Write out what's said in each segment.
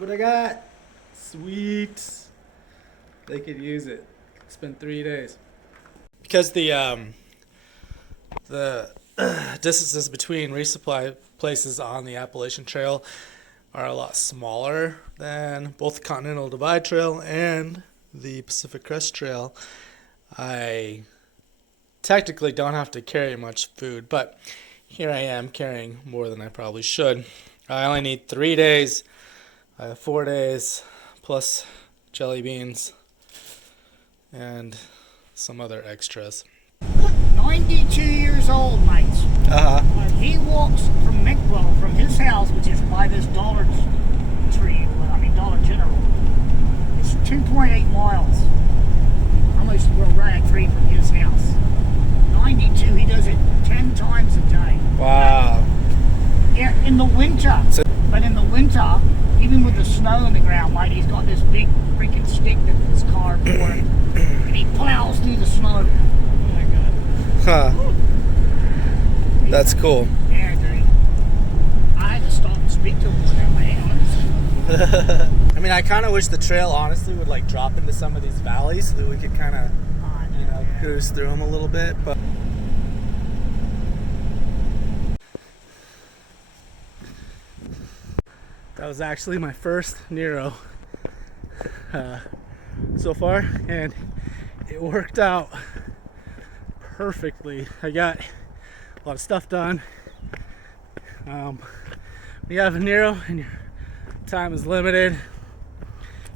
Look what I got. Sweet. They could use it. It's been 3 days. Because the distances between resupply places on the Appalachian Trail are a lot smaller than both the Continental Divide Trail and the Pacific Crest Trail, I technically don't have to carry much food, but here I am carrying more than I probably should. I only need 3 days. I have 4 days plus jelly beans and some other extras. 92 years old, mates. He walks from from his house, which is by this Dollar General. It's 2.8 miles. Almost rag free from his house. 92, he does it 10 times a day. Wow. Yeah, in the winter. But in the winter, even with the snow on the ground, like he's got this big freaking stick that's carved for him, and he plows through the snow. Oh my god. Huh. That's cool. Yeah, dude. I had to stop and speak to him without my hands. I mean, I kind of wish the trail, honestly, would like drop into some of these valleys so that we could kind of, cruise through them a little bit. But that was actually my first Nero so far, and it worked out perfectly. I got a lot of stuff done. When you have a Nero and your time is limited,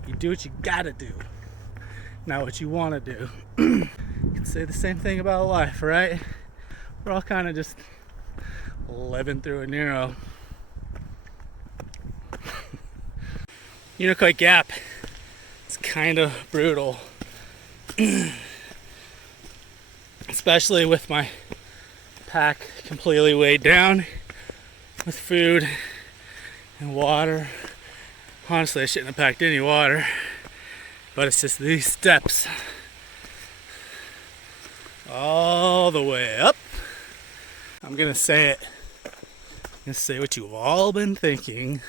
you do what you gotta do, not what you want to do. You can say the same thing about life, right? We're all kind of just living through a Nero. Unicoi Gap, it's kind of brutal. Especially with my pack completely weighed down with food and water. Honestly, I shouldn't have packed any water, but it's just these steps all the way up. I'm gonna say it. I'm gonna say what you've all been thinking.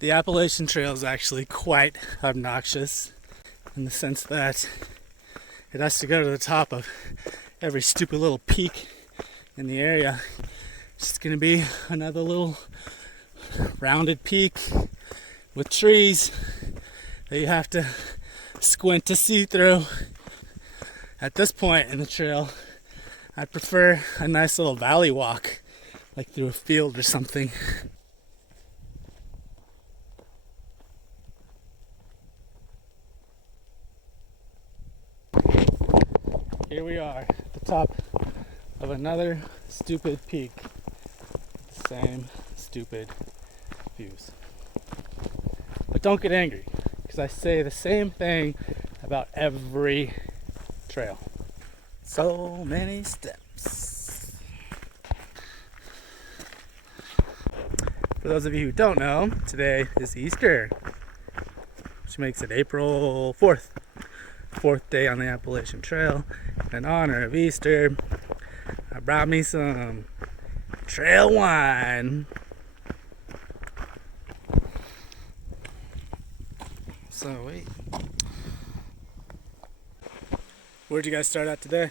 The Appalachian Trail is actually quite obnoxious in the sense that it has to go to the top of every stupid little peak in the area. It's just gonna be another little rounded peak with trees that you have to squint to see through. At this point in the trail, I'd prefer a nice little valley walk, like through a field or something. Here we are at the top of another stupid peak. Same stupid views. But don't get angry, because I say the same thing about every trail. So many steps. For those of you who don't know, today is Easter, which makes it April 4th. 4th day on the Appalachian Trail. In honor of Easter, I brought me some trail wine. So wait. Where'd you guys start at today?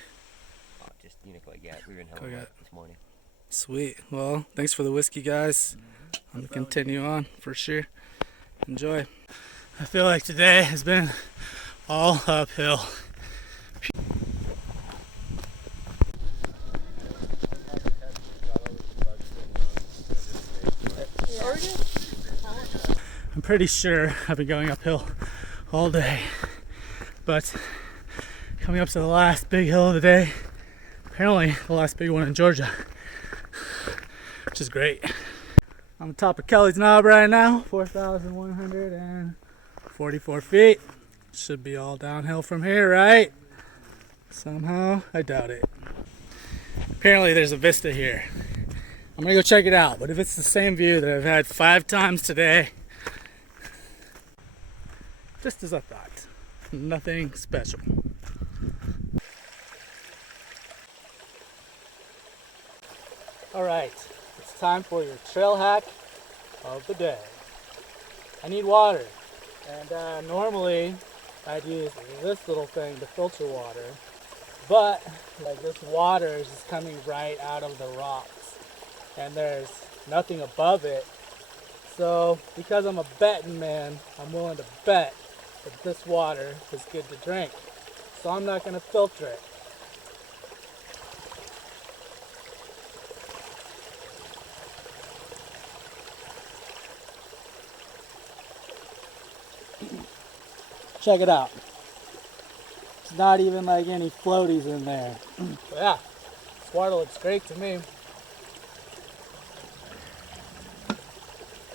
Just Unicoi Gap. We were in Hiawassee this morning. Sweet. Well, thanks for the whiskey, guys. I'm gonna continue on for sure. Enjoy. I feel like today has been all uphill. I'm pretty sure I've been going uphill all day, but coming up to the last big hill of the day, apparently the last big one in Georgia, which is great. I'm on top of Kelly's Knob right now, 4,144 feet. Should be all downhill from here, right? Somehow, I doubt it. Apparently there's a vista here. I'm gonna go check it out, but if it's the same view that I've had 5 times today, just as I thought, nothing special. All right, it's time for your trail hack of the day. I need water. And normally I'd use this little thing to filter water, but like this water is just coming right out of the rocks and there's nothing above it. So because I'm a betting man, I'm willing to bet that this water is good to drink. So I'm not going to filter it. Check it out. It's not even like any floaties in there. But yeah, this water looks great to me. I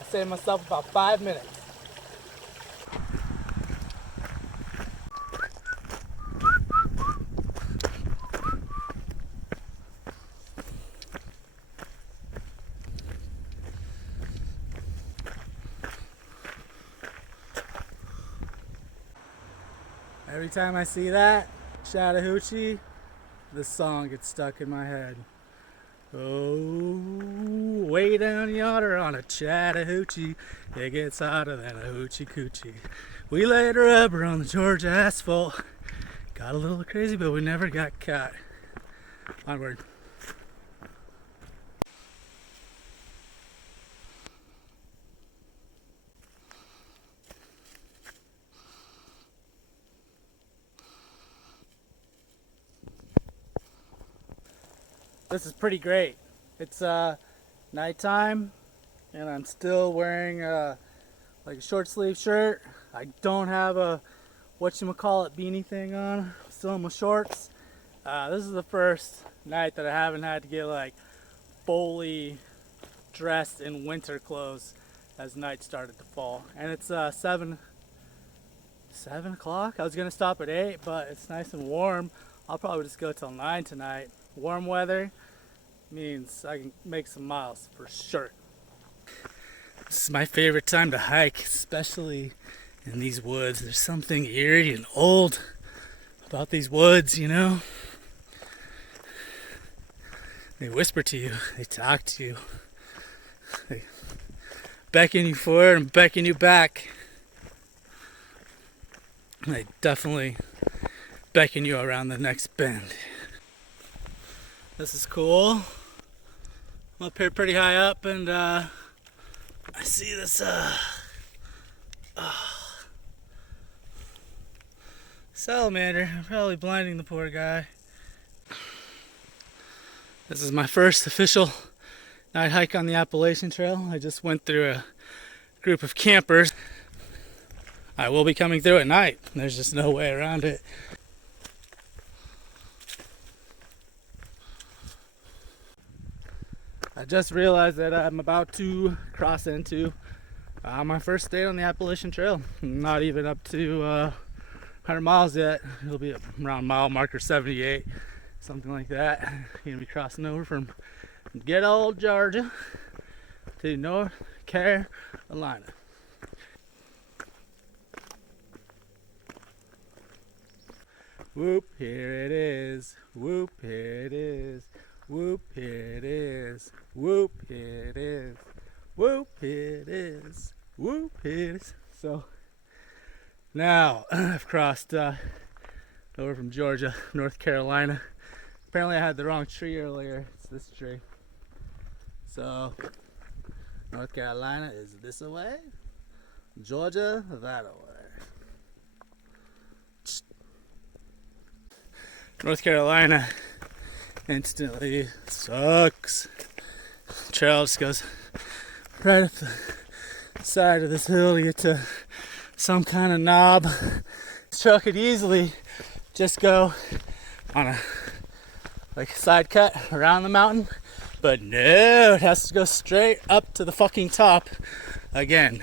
saved myself about 5 minutes. Every time I see that, Chattahoochee, this song gets stuck in my head. Oh, way down yonder on a Chattahoochee, it gets hotter than a hoochie coochie. We laid rubber on the Georgia asphalt. Got a little crazy, but we never got caught. Onward. This is pretty great. It's nighttime and I'm still wearing like a short sleeve shirt. I don't have a whatchamacallit beanie thing on. I'm still in my shorts. This is the first night that I haven't had to get like fully dressed in winter clothes as night started to fall. And it's 7 o'clock. I was gonna stop at 8, but it's nice and warm. I'll probably just go till 9 tonight. Warm weather means I can make some miles for sure. This is my favorite time to hike, especially in these woods. There's something eerie and old about these woods, you know? They whisper to you, they talk to you, they beckon you forward and beckon you back. They definitely beckon you around the next bend. This is cool. I'm up here pretty high up and I see this salamander. I'm probably blinding the poor guy. This is my first official night hike on the Appalachian Trail. I just went through a group of campers. I will be coming through at night. There's just no way around it. I just realized that I'm about to cross into my first day on the Appalachian Trail. I'm not even up to 100 miles yet. It'll be around mile marker 78, something like that. I'm gonna be crossing over from good old Georgia to North Carolina. Whoop, here it is. Whoop, here it is. Whoop, here it is. Whoop, here it is. Whoop, here it is. Whoop, here it is. So now I've crossed over from Georgia, North Carolina. Apparently I had the wrong tree earlier. It's this tree. So North Carolina is this away. Georgia that away. North Carolina instantly sucks. Trail just goes right up the side of this hill to get to some kind of knob. This trail could easily just go on a side cut around the mountain, but no, it has to go straight up to the fucking top again.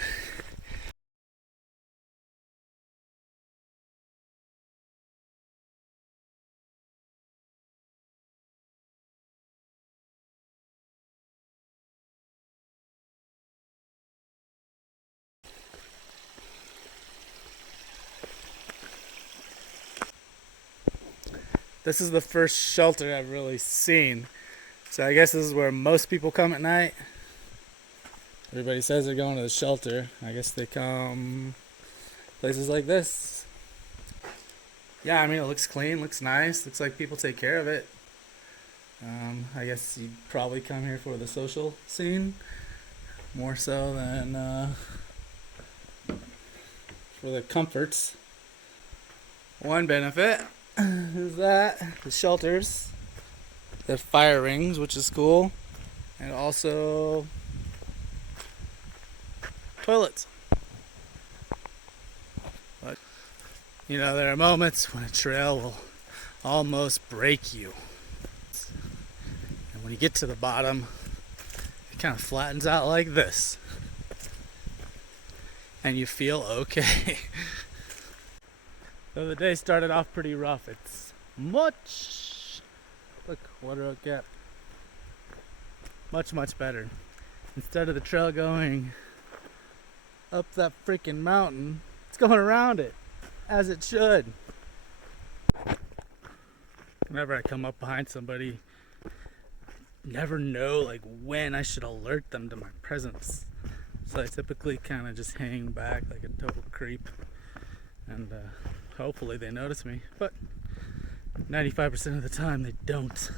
This is the first shelter I've really seen. So I guess this is where most people come at night. Everybody says they're going to the shelter. I guess they come places like this. Yeah, I mean, it looks clean, looks nice, looks like people take care of it. I guess you'd probably come here for the social scene more so than for the comforts. One benefit is that the shelters, they have fire rings, which is cool, and also toilets. But you know, there are moments when a trail will almost break you. And when you get to the bottom, it kind of flattens out like this. And you feel okay. So the day started off pretty rough. It's much, look, water gap. Much better. Instead of the trail going up that freaking mountain, it's going around it, as it should. Whenever I come up behind somebody, never know like when I should alert them to my presence. So I typically kind of just hang back like a total creep, and hopefully they notice me. But 95% of the time they don't.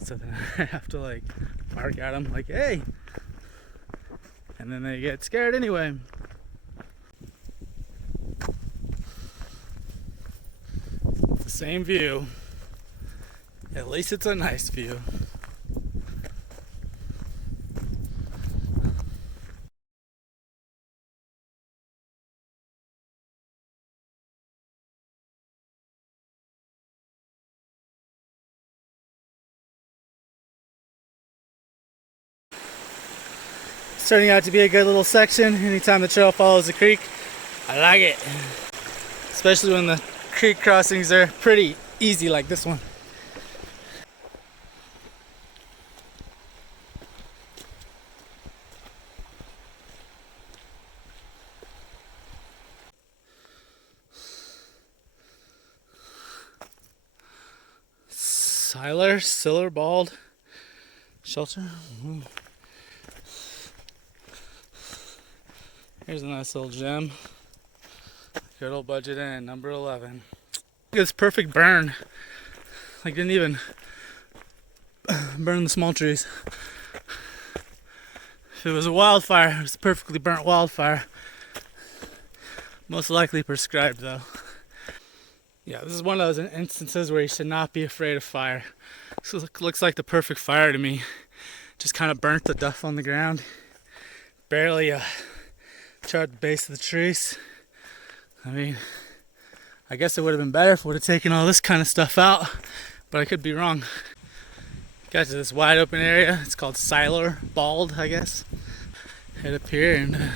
So then I have to like bark at them like, hey! And then they get scared anyway. It's the same view. At least it's a nice view. It's turning out to be a good little section. Anytime the trail follows the creek, I like it. Especially when the creek crossings are pretty easy like this one. Siller Bald Shelter. Here's a nice little gem. Good old budget in, number 11. Look at this perfect burn. Like, didn't even burn the small trees. If it was a wildfire, it was a perfectly burnt wildfire. Most likely prescribed though. Yeah, this is one of those instances where you should not be afraid of fire. This looks like the perfect fire to me. Just kind of burnt the duff on the ground. Barely charred the base of the trees. I mean, I guess it would have been better if it would have taken all this kind of stuff out, but I could be wrong. Got to this wide open area. It's called Siller Bald, I guess. Head up here and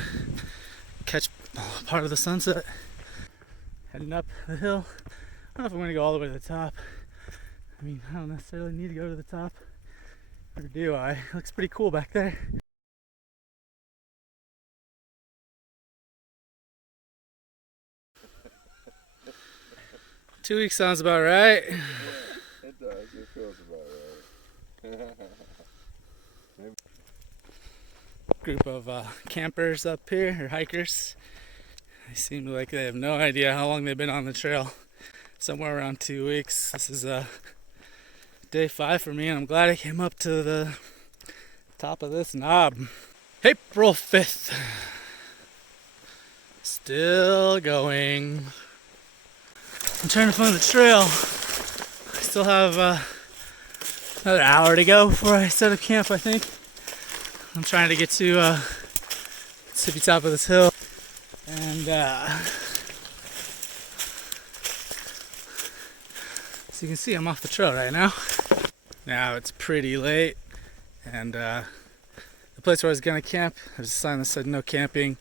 catch part of the sunset. Heading up the hill. I don't know if I'm going to go all the way to the top. I mean, I don't necessarily need to go to the top. Or do I? It looks pretty cool back there. Two weeks sounds about right. Yeah, it does. It feels about right. Group of campers up here, or hikers. They seem like they have no idea how long they've been on the trail. Somewhere around 2 weeks. This is day 5 for me, and I'm glad I came up to the top of this knob. April 5th. Still going. I'm trying to find the trail. I still have another hour to go before I set up camp, I think. I'm trying to get to the tippy top of this hill. And so you can see I'm off the trail right now. Now it's pretty late, and the place where I was gonna camp, there's a sign that said no camping.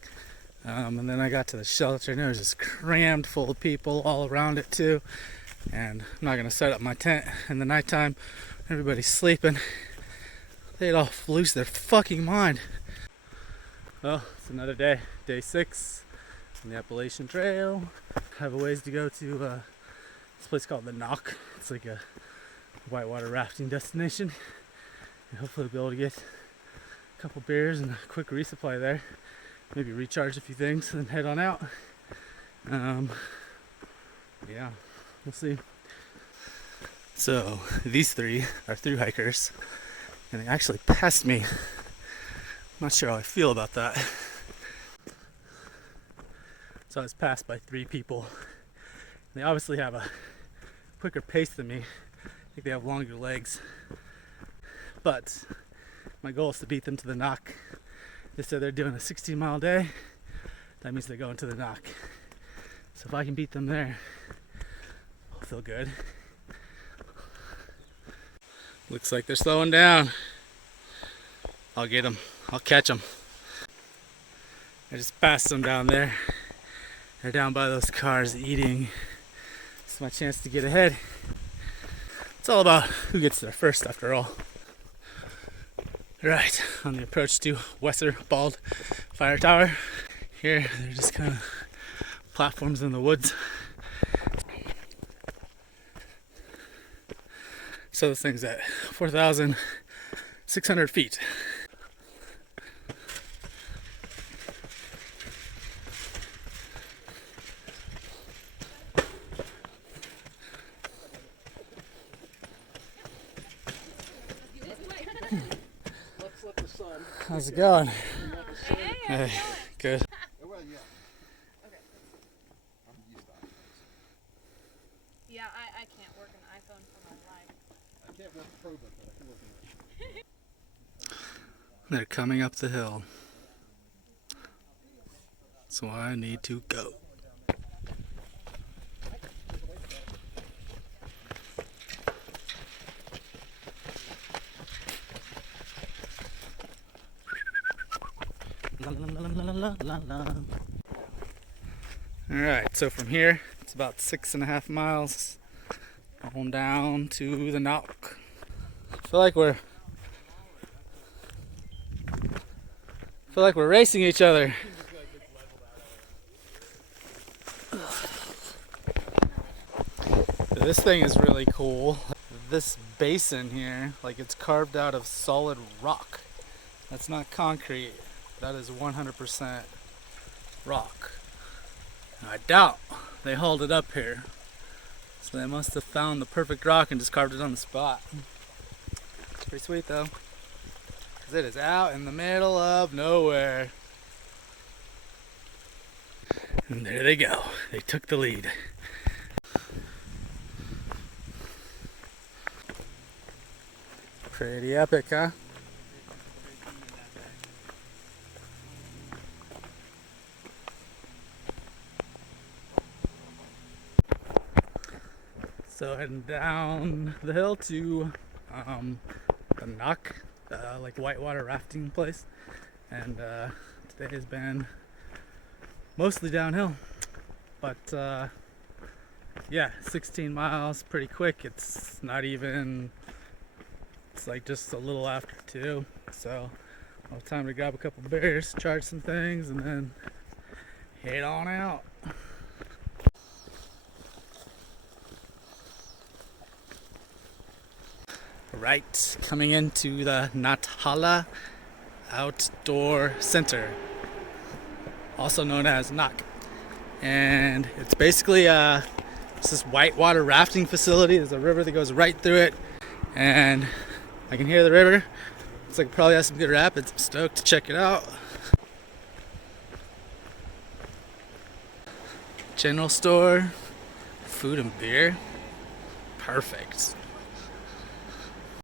And then I got to the shelter and it was just crammed full of people all around it too. And I'm not gonna set up my tent in the nighttime. Everybody's sleeping. They'd all lose their fucking mind. Well, it's another day. Day 6 on the Appalachian Trail. I have a ways to go to this place called the Knock. It's like a whitewater rafting destination. And hopefully be able to get a a couple beers and a quick resupply there. Maybe recharge a few things and then head on out. Yeah, we'll see. So these three are through hikers, and they actually passed me. I'm not sure how I feel about that. So I was passed by 3 people. They obviously have a quicker pace than me. I think they have longer legs. But my goal is to beat them to the knock. They said they're doing a 16-mile day. That means they're going to the knock. So if I can beat them there, I'll feel good. Looks like they're slowing down. I'll get them. I'll catch them. I just passed them down there. They're down by those cars eating. It's my chance to get ahead. It's all about who gets there first, after all. Right, on the approach to Wesser Bald Fire Tower. Here, they're just kind of platforms in the woods. So this thing's at 4,600 feet. How's it going? Hey, good. Well, yeah. Okay. I'm used to iPhones. Yeah, I can't work an iPhone for my life. I can't work a ProBook, but I can work an They're coming up the hill. So I need to go. Alright, so from here it's about 6.5 miles on down to the knock. I feel like we're racing each other. This thing is really cool. This basin here, like it's carved out of solid rock. That's not concrete. That is 100% rock. I doubt they hauled it up here. So they must have found the perfect rock and just carved it on the spot. It's pretty sweet though. Because it is out in the middle of nowhere. And there they go. They took the lead. Pretty epic, huh? So heading down the hill to the Knock, like whitewater rafting place, and today has been mostly downhill, but yeah, 16 miles, pretty quick. It's not even, it's like just a little after 2, so I'll have time to grab a couple beers, charge some things, and then head on out. Right, coming into the Nantahala Outdoor Center, also known as NOC, and it's basically it's this whitewater rafting facility. There's a river that goes right through it, and I can hear the river. Looks like it probably has some good rapids. I'm stoked to check it out. General store, food and beer, perfect.